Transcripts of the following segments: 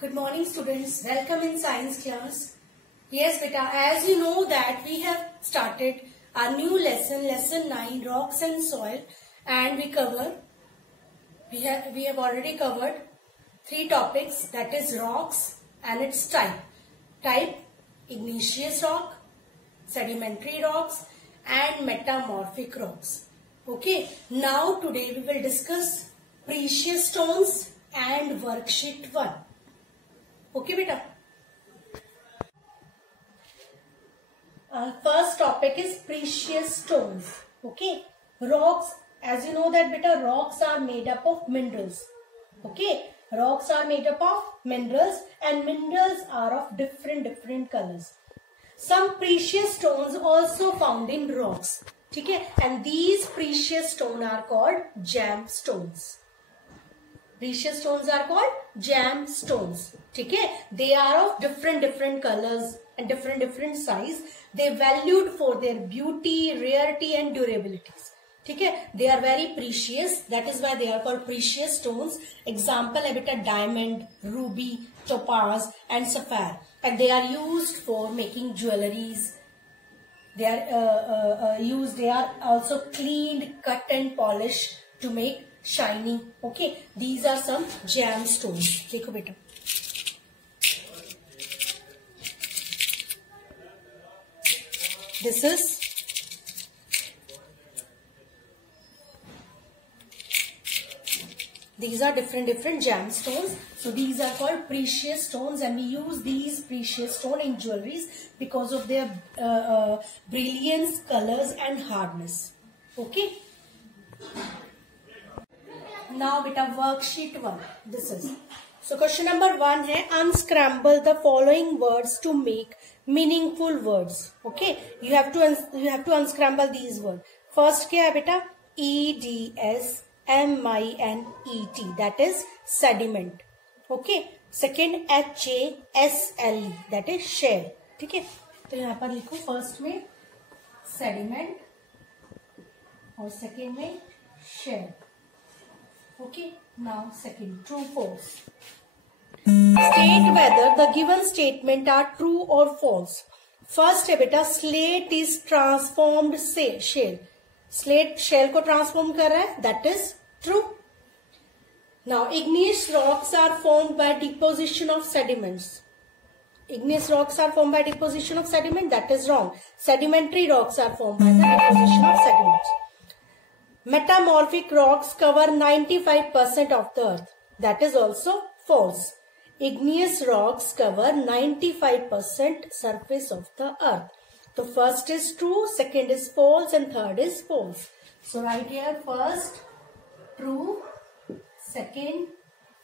Good morning students, welcome in science class. Yes beta, as you know that we have started our new lesson 9, rocks and soil, and we have already covered 3 topics, that is rocks and its type igneous rock, sedimentary rocks and metamorphic rocks. Okay, now today we will discuss precious stones and worksheet 1. Okay beta. First topic is precious stones. Okay, rocks, as you know that beta, rocks are made up of minerals. Okay, rocks are made up of minerals and minerals are of different colors. Some precious stones also found in rocks. Okay, and these precious stones are called gemstones. Precious stones are called gemstones. Okay, they are of different colors and different size. They valued for their beauty, rarity and durabilities. Okay, they are very precious. That is why they are called precious stones. Example है बेटा diamond, ruby, topaz and sapphire. And they are used for making jewelries. They are also cleaned, cut and polished to make shiny. Okay, these are some gemstones. देखो बेटा, these are different gemstones. So these are called precious stones, and we use these precious stone in jewelries because of their brilliance, colors and hardness. Okay. Now beta, worksheet 1. This is. So question number 1 है unscramble the following words to make meaningful words. Okay, you have to unscramble these words. First क्या है बेटा? EDSMINET, that is sediment. Okay. Second HASLE, that is shale. ठीक है, तो यहाँ पर लिखो फर्स्ट में sediment और सेकेंड में shale. Okay, now second, true, false. State whether the given statement are true or false. First है बेटा, slate is transformed shale. Slate shale को transform कर रहा है, that is true. Now igneous rocks are formed by deposition of sediments. Igneous rocks are formed by deposition of sediment, that is wrong. Sedimentary rocks are formed by the deposition of sediments. Metamorphic rocks cover 95% of the earth. That is also false. Igneous rocks cover 95% surface of the earth. So first is true, second is false and third is false. So write here first true, second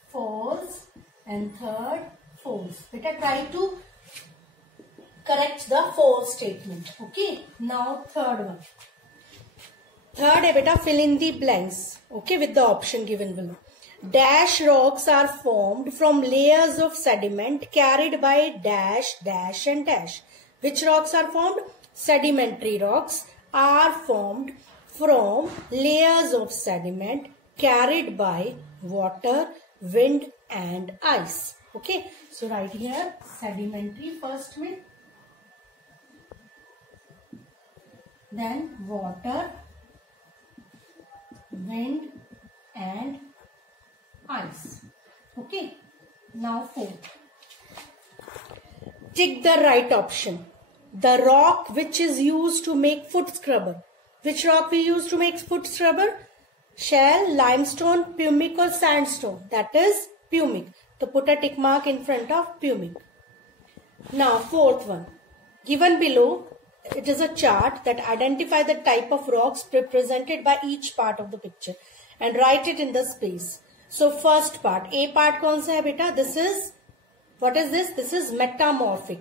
false and third false. Beta, try to correct the false statement. Okay. Now third one. Third है बेटा, fill in the blanks. Okay, with the option given below. Dash rocks are formed from layers of sediment carried by dash, dash and dash. Which rocks are formed? Sedimentary rocks are formed from layers of sediment carried by water, wind and ice. Okay, so write here sedimentary first में, then water, wind and ice. Okay, now fourth. Tick the right option. The rock which is used to make foot scrubber. Which rock we use to make foot scrubber? Shale, limestone, pumic or sandstone. That is pumic. So put a tick mark in front of pumic. Now fourth one. Given below, it is a chart that identify the type of rocks represented by each part of the picture and write it in the space. So first part, A part कौन सा है बेटा? This is, what is this? This is metamorphic.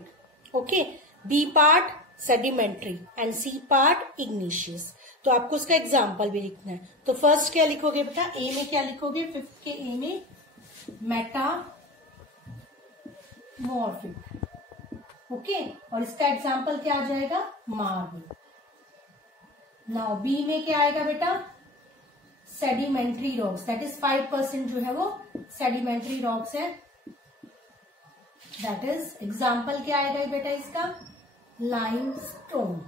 Okay. B part sedimentary and C part igneous. तो आपको उसका example भी लिखना है. तो फर्स्ट क्या लिखोगे बेटा? A में क्या लिखोगे? फिफ्थ के A में मेटामॉर्फिक. ओके, और इसका एग्जाम्पल क्या आ जाएगा? मार्बल. नाउ बी में क्या आएगा बेटा? सेडिमेंट्री रॉक्स, दैट इज 5% जो है वो सेडिमेंट्री रॉक्स है. दैट इज एग्जाम्पल क्या आएगा बेटा इसका, लाइमस्टोन।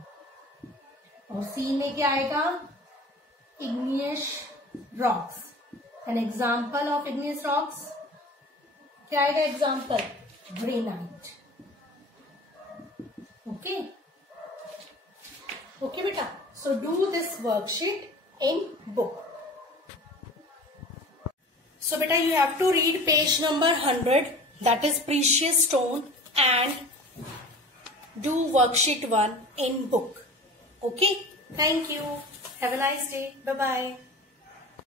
और सी में क्या आएगा, igneous rocks. An example of igneous rocks क्या आएगा, एग्जाम्पल ग्रेनाइट। ओके ओके बेटा, so do this worksheet in book. So beta, you have to read page number 100, that is precious stone, and do worksheet 1 in book. Okay, thank you, have a nice day, bye bye.